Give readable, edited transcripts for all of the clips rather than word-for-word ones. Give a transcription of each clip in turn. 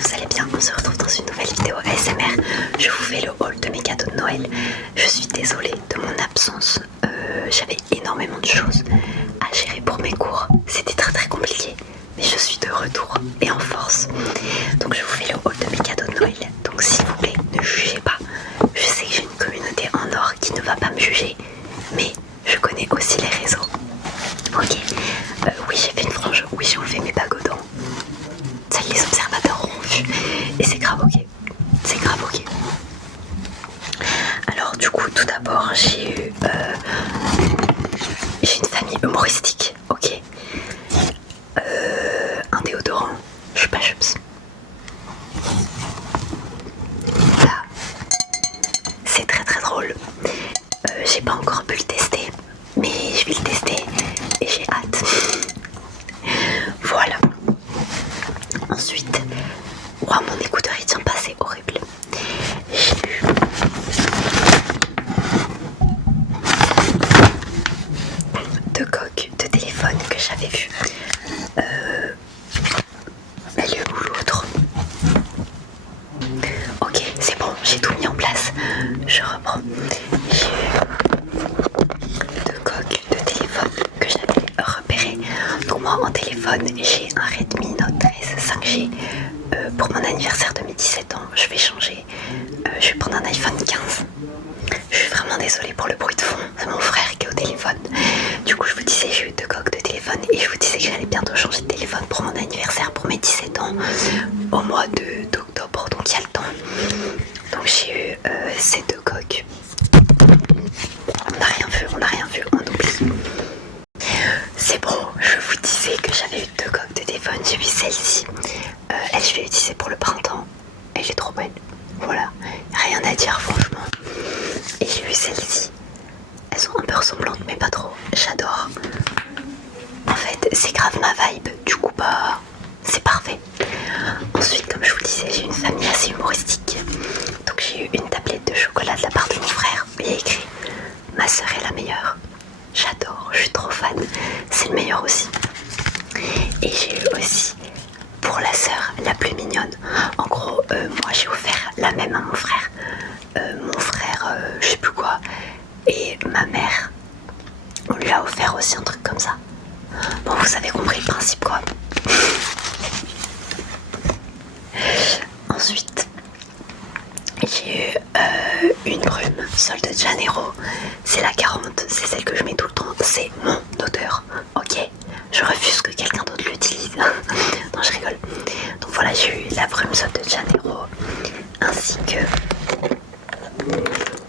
vous allez bien. On se retrouve dans une nouvelle vidéo ASMR. Je vous fais le haul de mes cadeaux de Noël. Je suis désolée de mon absence. J'avais énormément de choses à gérer pour mes cours. C'était très compliqué. Mais je suis de retour et en force. Donc je vous fais le haul de mes cadeaux de Noël. Donc s'il vous plaît, ne jugez pas. Je sais que j'ai une communauté en or qui ne va pas me juger. Mais je connais aussi les réseaux. Ok. Oui, j'ai fait une frange. Oui, j'ai enlevé mes bagues aux dents. Ça, les observateurs auront vu. Et c'est grave ok. C'est grave ok. Alors du coup, tout d'abord, j'ai eu une famille humoristique. Ok. Un déodorant. Je suis pas chups. Voilà. C'est très drôle. J'ai pas encore pu le tester. Mais je vais le tester. Et j'ai hâte. Voilà. Ensuite, wow, mon écouteur il tient pas, c'est horrible. J'ai eu deux coques de téléphone que j'avais vu. Elle est où l'autre? Ok, c'est bon, j'ai tout mis en place. Je reprends. J'ai eu deux coques de téléphone que j'avais repérées. Donc moi en téléphone, j'ai un Redmi Note 13 5G. Pour mon anniversaire de mes 17 ans, je vais changer. Je vais prendre un iPhone 15. Je suis vraiment désolée pour le bruit de fond, c'est mon frère qui est au téléphone. Du coup je vous disais, j'ai eu deux coques de téléphone et je vous disais que j'allais bientôt changer de téléphone pour mon anniversaire, pour mes 17 ans, au mois d'octobre, donc il y a le temps. Donc j'ai eu ces deux coques. On n'a rien vu, on oublie. C'est bon, je vous disais que j'avais eu deux coques de téléphone, j'ai vu celle-ci. Elle, je vais l'utiliser pour le printemps. Elle est trop belle. Voilà, rien à dire franchement. Et j'ai vu celle-ci. Elles sont un peu ressemblantes mais pas trop. J'adore. En fait, c'est grave ma vibe. Du coup, bah, c'est parfait. Ensuite, comme je vous le disais, j'ai une famille assez humoristique. Donc j'ai eu une tablette de chocolat de la part de mon frère. Il y a écrit « Ma sœur est la meilleure ». J'adore, je suis trop fan. C'est le meilleur aussi. Et j'ai eu aussi pour la sœur la plus mignonne. En gros, moi j'ai offert la même à mon frère. Je sais plus quoi. Et ma mère, on lui a offert aussi un truc comme ça. Bon, vous avez compris le principe quoi. Ensuite, j'ai eu une brume Sol de Janeiro. C'est la 40, c'est celle que je mets tout le temps. C'est mon odeur, ok. Je refuse que quelqu'un d'autre l'utilise. Non, je rigole. Donc voilà, j'ai eu la brume Sol de Janeiro ainsi que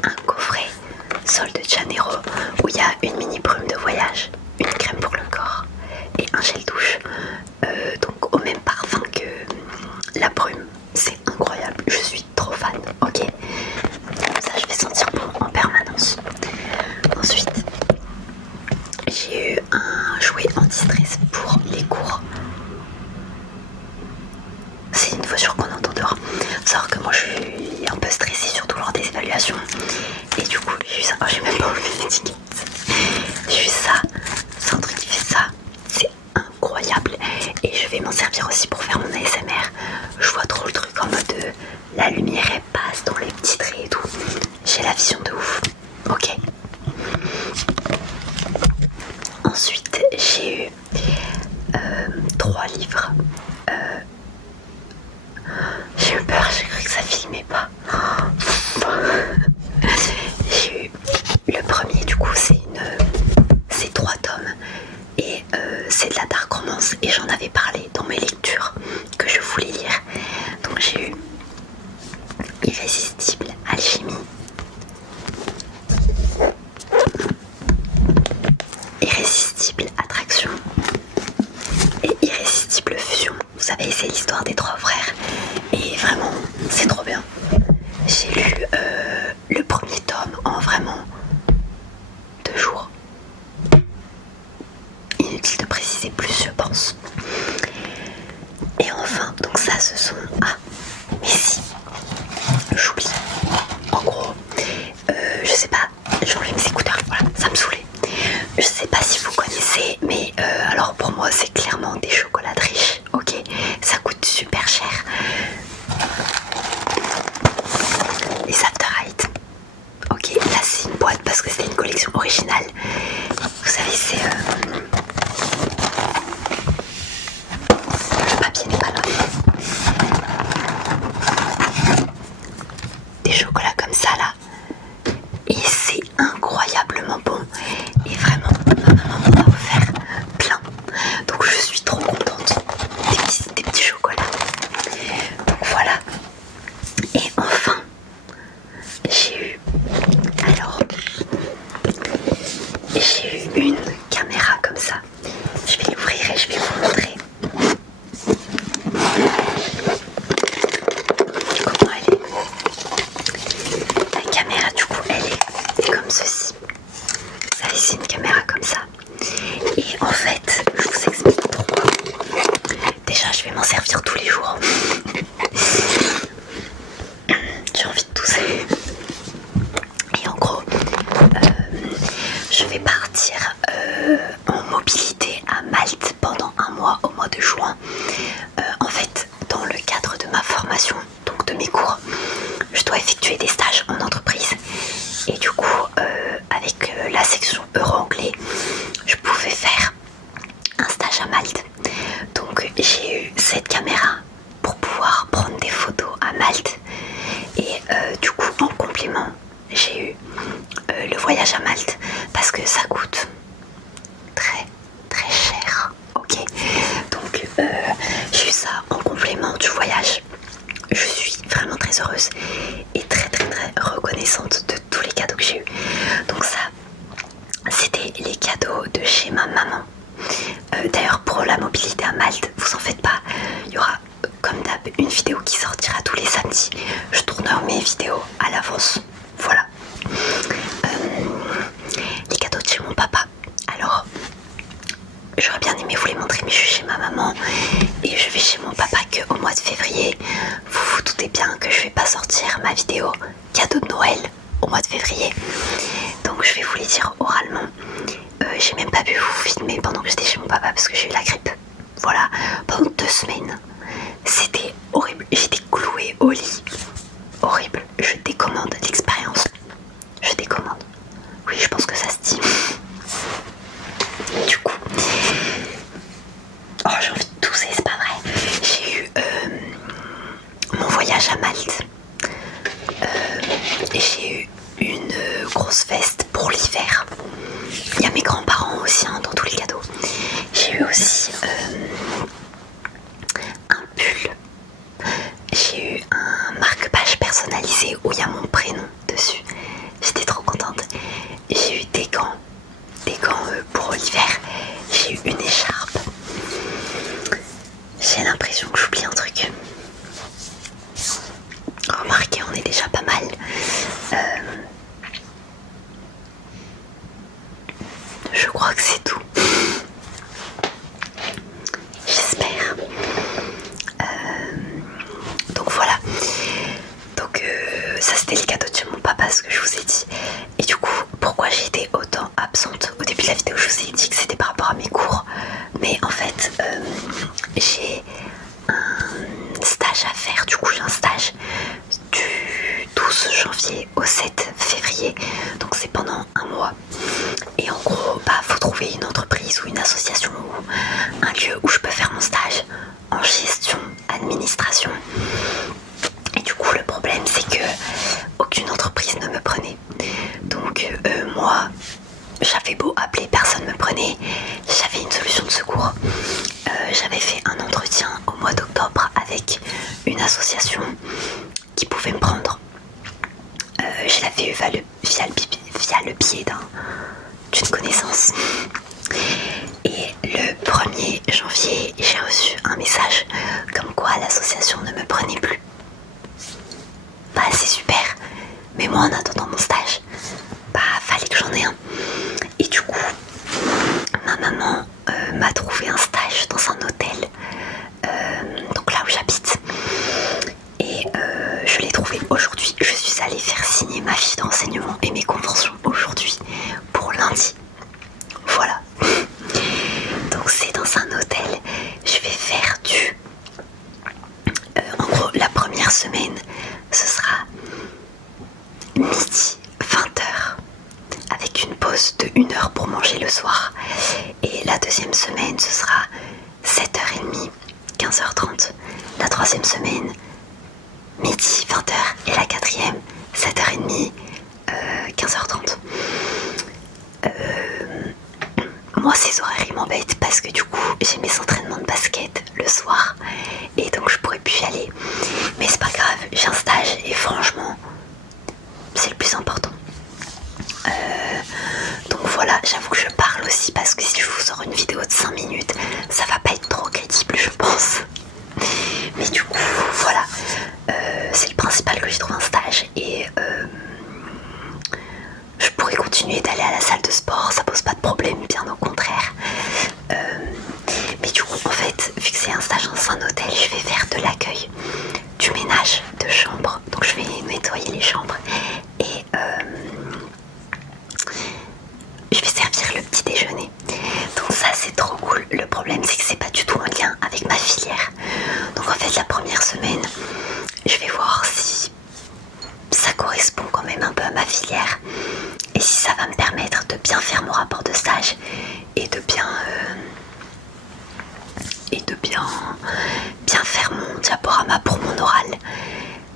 un coffret Sol de Janeiro où il y a une mini brume de voyage, une crème pour le corps et un gel douche. Donc au même parfum que la brume. C'est incroyable, je suis trop fan, ok. Ça je vais sentir bon en permanence. Ensuite, j'ai eu un jouet anti-stress pour les cours. C'est une voiture qu'on entend dehors. Faut savoir que moi je suis un peu stressée, surtout lors des évaluations. Et du coup j'ai eu ça. Oh, j'ai même pas enlevé l'étiquette. J'ai eu ça. C'est un truc qui fait ça. C'est incroyable. Et je vais m'en servir aussi pour faire mon ASMR. Je vois trop le truc en mode la lumière elle passe dans les petits traits et tout. J'ai la vision de ouf. Ok. Ensuite j'ai eu 3 livres. J'ai eu peur, j'ai cru que ça filmait pas. J'ai eu le premier, du coup c'est 3 tomes et c'est de la dark romance et j'en avais parlé dans mes lectures que je voulais lire. Donc j'ai eu Irrésistible Alchimie, Irrésistible Attraction et Irrésistible Fusion. Vous savez, c'est l'histoire des 3 frères et vraiment c'est trop bien. J'ai lu le premier tome en vraiment 2 jours. Inutile de préciser plus, je pense. Et enfin, donc ça ce sont... Ah, mais si, j'oublie. En gros, je sais pas, j'enlève mes écouteurs, voilà, ça me saoulait. Je sais pas si vous connaissez, mais alors pour moi c'est clairement des chocolats riches, ok. Ça coûte super cher, du voyage. Je suis vraiment très heureuse et très reconnaissante de tous les cadeaux que j'ai eu. Donc ça, c'était les cadeaux de chez ma maman. D'ailleurs, pour la mobilité à Malte, vous en faites pas, il y aura comme d'hab une vidéo qui sortira tous les samedis. Je tourne mes vidéos à l'avance, voilà. Les cadeaux de chez mon papa, alors j'aurais bien aimé vous les montrer, mais je suis chez ma maman et je vais chez mon papa qu'au mois de février. Vous vous doutez bien que je vais pas sortir ma vidéo cadeau de Noël au mois de février, donc je vais vous les dire oralement. J'ai même pas pu vous filmer pendant que j'étais chez mon papa parce que j'ai eu la grippe. Voilà, pendant 2 semaines. C'était horrible. J'étais clouée au lit. Horrible. Je décommande l'expérience. Je décommande. Oui, je pense que ça se dit. Du coup, oh, j'ai envie de tousser, c'est pas vrai. J'ai eu mon voyage à Malte. J'ai eu une grosse veste pour l'hiver. Il y a mes grands-parents aussi hein, dans tous les cadeaux. J'ai eu aussi un pull. J'ai eu un marque-page personnalisé où il y a mon prénom dessus. J'étais trop contente. J'ai eu des gants pour l'hiver. J'ai eu une écharpe. J'ai l'impression que j'oublie un truc. Remarquez, on est déjà pas mal. Je crois que c'est tout. J'espère. Donc voilà. Donc ça c'était les cadeaux de chez mon papa, ce que je vous ai dit. Et du coup, pourquoi j'ai été autant absente au début de la vidéo, je vous ai dit que c'était par rapport à mes cours. Mais en fait, j'ai un stage à faire. Du coup, j'ai un stage du 12 janvier au 7 février. Donc c'est pendant un mois. Et en gros, faut trouver une entreprise ou une association ou un lieu où je peux faire mon stage en gestion, administration. Et du coup, le problème, c'est que aucune entreprise ne me prenait. Donc moi, j'avais beau appeler, personne ne me prenait. J'avais une solution de secours. J'avais fait un entretien au mois d'octobre avec une association qui pouvait me prendre. Je l'avais eu via le biais d'une connaissance. Et le 1er janvier, j'ai reçu un message comme quoi l'association ne me prenait plus. C'est super. Mais moi, en attendant mon stage, fallait que j'en ai un. Et du coup, ma maman m'a trouvé un stage dans un hôtel, donc là où j'habite. Et je l'ai trouvé aujourd'hui. Je suis allée faire signer ma fiche d'enseignement et mes conventions aujourd'hui pour lundi. Voilà. Donc c'est dans un hôtel. Je vais faire en gros, la première semaine, ce sera midi, 20h, avec une pause de 1 heure pour manger le soir. Et la deuxième semaine, ce sera 7h30, 15h30. La troisième semaine, midi, 20h. Et la quatrième, 7h30, 15h30. Moi, ces horaires, ils m'embêtent parce que du coup, j'ai mes entraînements de basket le soir. Et donc, je pourrais plus y aller. Mais c'est pas grave, j'ai un stage et franchement, c'est le plus important. Donc voilà, j'avoue que je parle aussi parce que si je vous sors une vidéo de 5 minutes, ça va pas être trop crédible, je pense. Mais du coup, voilà, c'est le principal que j'ai trouvé un stage et je pourrais continuer d'aller à la salle de sport, ça pose pas de problème, bien au contraire. Mais du coup, en fait, vu que c'est un stage dans un hôtel, je vais faire de l'accueil, du ménage de chambre. Donc je vais nettoyer les chambres et je vais servir le petit déjeuner. Donc ça, c'est trop cool. Le problème, c'est que c'est pas du tout en lien avec ma filière. Donc en fait, la première semaine, je vais voir si ça correspond quand même un peu à ma filière et si ça va me permettre de bien faire mon rapport de stage et de bien faire mon diaporama pour mon oral.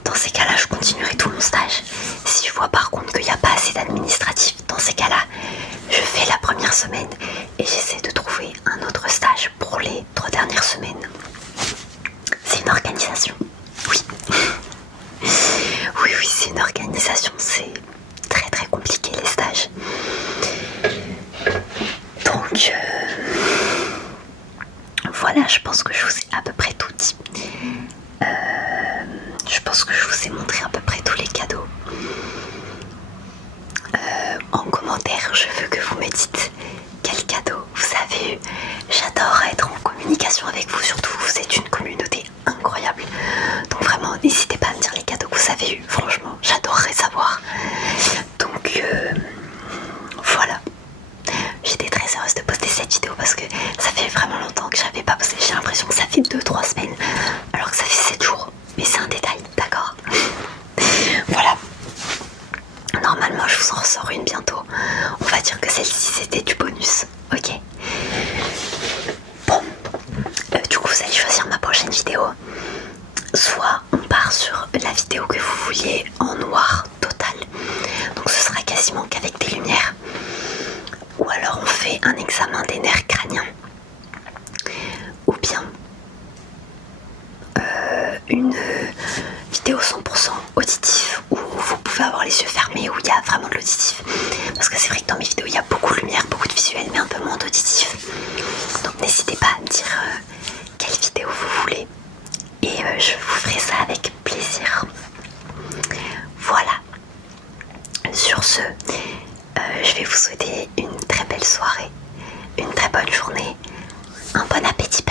Dans ces cas-là, je continuerai tout mon stage. Si je vois par contre qu'il n'y a pas assez d'administratif, dans ces cas-là, je fais la première semaine et j'essaie de trouver un autre stage pour les 3 dernières semaines. C'est une organisation organisation. Oui. Oui, c'est une organisation, c'est très très compliqué les stages. Donc voilà, je pense que je vous ai à peu près tout dit. Je pense que je vous ai montré à peu près tous les cadeaux. En commentaire, je veux que vous me dites quel cadeau vous avez eu. J'adore être en communication avec vous, surtout vous êtes une communauté incroyable. Donc vraiment, n'hésitez pas à me dire les cadeaux que vous avez eu. Franchement, j'adorerais savoir. Donc voilà. J'étais très heureuse de poster cette vidéo parce que ça fait vraiment longtemps que j'avais pas posté. J'ai l'impression que ça fait 2-3 semaines alors que ça fait 7 jours. Mais c'est un détail, d'accord? Voilà. Normalement je vous en ressors une bientôt. On va dire que celle-ci c'était du bonus. Ok. Bon. Du coup vous allez choisir ma prochaine vidéo. Soit on part sur la vidéo que vous vouliez en noir total. Donc ce sera quasiment qu'avec des lumières. Ou alors on fait un examen des nerfs crâniens. Ou bien une vidéo 100% auditive où vous pouvez avoir les yeux fermés, où il y a vraiment de l'auditif. Parce que c'est vrai que dans mes vidéos il y a beaucoup de lumière, beaucoup de visuel, mais un peu moins d'auditif. Donc n'hésitez pas à me dire quelle vidéo vous voulez. Et je vous ferai ça avec plaisir. Voilà. Sur ce, je vais vous souhaiter une très belle soirée, une très bonne journée, un bon appétit.